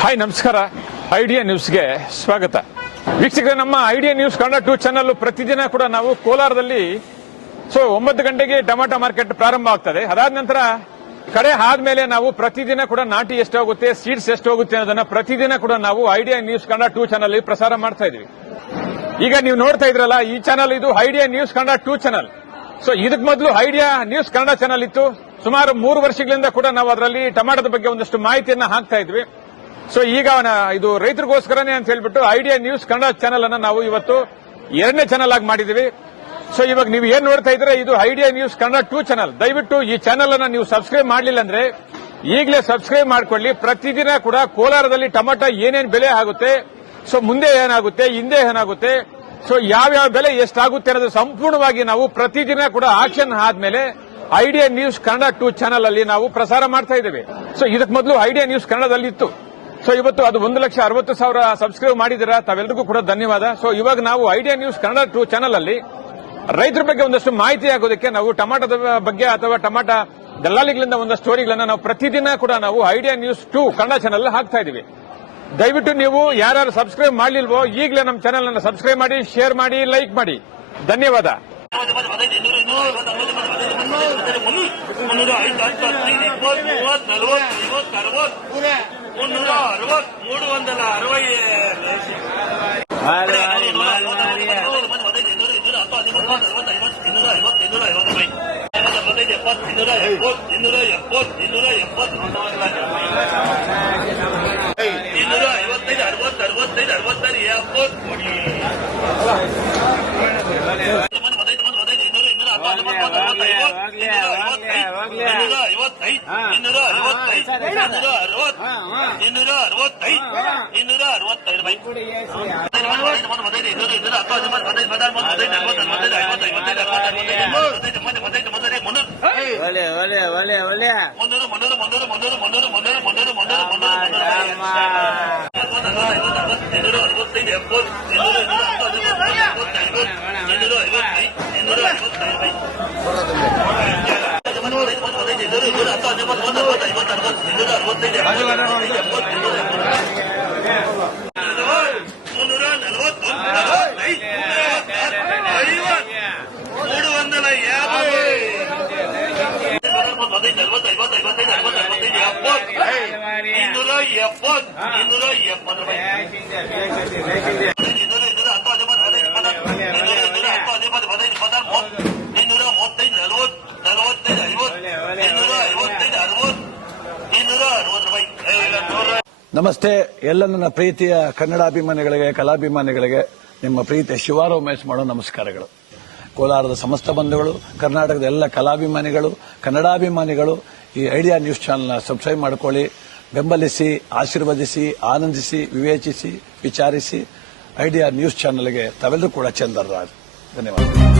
Hi ನಮಸ್ಕಾರ. Idea ನ್ಯೂಸ್ಗೆ ಸ್ವಾಗತ. ವೀಕ್ಷಕರೇ, ನಮ್ಮ ಐಡಿಯಾ ನ್ಯೂಸ್ ಕನ್ನಡ 2 ಚಾನಲ್ ಪ್ರತಿದಿನ ಕೂಡ ನಾವು ಕೋಲಾರದಲ್ಲಿ 9 ಗಂಟೆಗೆ ಟೊಮಾಟೊ ಮಾರ್ಕೆಟ್ ಪ್ರಾರಂಭ ಆಗ್ತದೆ. ಅದಾದ ನಂತರ ಕಡೆ ಆದ್ಮೇಲೆ ನಾವು ಪ್ರತಿದಿನ ಕೂಡ ನಾಟಿ ಎಷ್ಟು ಹೋಗುತ್ತೆ, ಸೀಡ್ಸ್ ಎಷ್ಟು ಹೋಗುತ್ತೆ ಅನ್ನೋದನ್ನ ಪ್ರತಿದಿನ ಕೂಡ ನಾವು ಐಡಿಯಾ ನ್ಯೂಸ್ ಕನ್ನಡ 2 ಚಾನಲ್ ಪ್ರಸಾರ ಮಾಡ್ತಾ ಇದೀವಿ. ಈಗ ನೀವು ನೋಡ್ತಾ ಇದ್ರಲ್ಲ, ಈ ಚಾನಲ್ ಇದು ಐಡಿಯಾ ನ್ಯೂಸ್ ಕನ್ನಡ 2 ಚಾನಲ್. ಇದಕ್ಕೆ ಮೊದಲು ಐಡಿಯಾ ನ್ಯೂಸ್ ಕನ್ನಡ ಚಾನಲ್ ಇತ್ತು. ಸುಮಾರು 3 ವರ್ಷಗಳಿಂದ ಕೂಡ ನಾವು ಅದರಲ್ಲಿ ಟೊಮಾಟೋದ ಬಗ್ಗೆ ಒಂದಷ್ಟು ಮಾಹಿತಿಯನ್ನ ಹಾಕ್ತಾ ಇದ್ವಿ. ಈಗ ಇದು ರೈತರಿಗೋಸ್ಕರನೇ ಅಂತ ಹೇಳ್ಬಿಟ್ಟು ಐಡಿಯಾ ನ್ಯೂಸ್ ಕನ್ನಡ ಚಾನಲ್ ಅನ್ನ ನಾವು ಇವತ್ತು 2ನೇ ಚಾನಲ್ ಆಗಿ ಮಾಡಿದೀವಿ. ಇವಾಗ ನೀವು ಏನ್ ನೋಡ್ತಾ ಇದ್ರೆ ಇದು ಐಡಿಯಾ ನ್ಯೂಸ್ ಕನ್ನಡ 2 ಚಾನಲ್. ದಯವಿಟ್ಟು ಈ ಚಾನಲ್ ಅನ್ನ ನೀವು ಸಬ್ಸ್ಕ್ರೈಬ್ ಮಾಡಲಿಲ್ಲ ಅಂದ್ರೆ ಈಗಲೇ ಸಬ್ಸ್ಕ್ರೈಬ್ ಮಾಡ್ಕೊಳ್ಳಿ. ಪ್ರತಿದಿನ ಕೂಡ ಕೋಲಾರದಲ್ಲಿ ಟೊಮಾಟೊ ಏನೇನು ಬೆಲೆ ಆಗುತ್ತೆ, ಮುಂದೆ ಏನಾಗುತ್ತೆ, ಹಿಂದೆ ಏನಾಗುತ್ತೆ, ಯಾವ್ಯಾವ ಬೆಲೆ ಎಷ್ಟಾಗುತ್ತೆ ಅನ್ನೋದು ಸಂಪೂರ್ಣವಾಗಿ ನಾವು ಪ್ರತಿದಿನ ಕೂಡ ಆಕ್ಷನ್ ಆದ್ಮೇಲೆ ಐಡಿಯಾ ನ್ಯೂಸ್ ಕನ್ನಡ 2 ಚಾನಲ್ ಅಲ್ಲಿ ನಾವು ಪ್ರಸಾರ ಮಾಡ್ತಾ ಇದ್ದೇವೆ. ಇದಕ್ಕೆ ಮೊದಲು ಐಡಿಯಾ ನ್ಯೂಸ್ ಕನ್ನಡದಲ್ಲಿ ಇತ್ತು. ಇವತ್ತು ಅದು 1,60,000 ಸಬ್ಸ್ಕ್ರೈಬ್ ಮಾಡಿದಿರಾ, ತಾವೆಲ್ಲರಿಗೂ ಕೂಡ ಧನ್ಯವಾದ. ಇವಾಗ ನಾವು ಐಡಿಯಾ ನ್ಯೂಸ್ ಕನ್ನಡ 2 ಚಾನಲ್ ಅಲ್ಲಿ ರೈತರ ಬಗ್ಗೆ ಒಂದಷ್ಟು ಮಾಹಿತಿ ಆಗೋದಕ್ಕೆ ನಾವು ಟೊಮಾಟೋದ ಬಗ್ಗೆ ಅಥವಾ ಟೊಮಾಟೊ ದಲ್ಲಾಳಿಗಳಿಂದ ಒಂದಷ್ಟು ಸ್ಟೋರಿಗಳನ್ನ ನಾವು ಪ್ರತಿದಿನ ಕೂಡ ನಾವು ಐಡಿಯಾ ನ್ಯೂಸ್ 2 ಕನ್ನಡ ಚಾನಲ್ ಹಾಕ್ತಾ ಇದೀವಿ. ದಯವಿಟ್ಟು ನೀವು ಯಾರು ಸಬ್ಸ್ಕ್ರೈಬ್ ಮಾಡಲಿಲ್ವೋ ಈಗಲೇ ನಮ್ಮ ಚಾನಲ್ ಅನ್ನು ಸಬ್ಸ್ಕ್ರೈಬ್ ಮಾಡಿ, ಶೇರ್ ಮಾಡಿ, ಲೈಕ್ ಮಾಡಿ. ಧನ್ಯವಾದ. ನಮಸ್ತೆ. ಎಲ್ಲ ನನ್ನ ಪ್ರೀತಿಯ ಕನ್ನಡಾಭಿಮಾನಿಗಳಿಗೆ, ಕಲಾಭಿಮಾನಿಗಳಿಗೆ ನಿಮ್ಮ ಪ್ರೀತಿಯ ಶಿವಾರ ಉಮೇಶ್ ಮಾಡೋ ನಮಸ್ಕಾರಗಳು. ಕೋಲಾರದ ಸಮಸ್ತ ಬಂಧುಗಳು, ಕರ್ನಾಟಕದ ಎಲ್ಲ ಕಲಾಭಿಮಾನಿಗಳು, ಕನ್ನಡಾಭಿಮಾನಿಗಳು ಈ ಐಡಿಯಾ ನ್ಯೂಸ್ ಚಾನೆಲ್ನ ಸಬ್ಸ್ಕ್ರೈಬ್ ಮಾಡಿಕೊಳ್ಳಿ, ಬೆಂಬಲಿಸಿ, ಆಶೀರ್ವದಿಸಿ, ಆನಂದಿಸಿ, ವಿವೇಚಿಸಿ, ವಿಚಾರಿಸಿ. ಐಡಿಯಾ ನ್ಯೂಸ್ ಚಾನೆಲ್ಗೆ ತಾವೆಲ್ಲರೂ ಕೂಡ ಚಂದರ್ರಾಜ್. ಧನ್ಯವಾದ.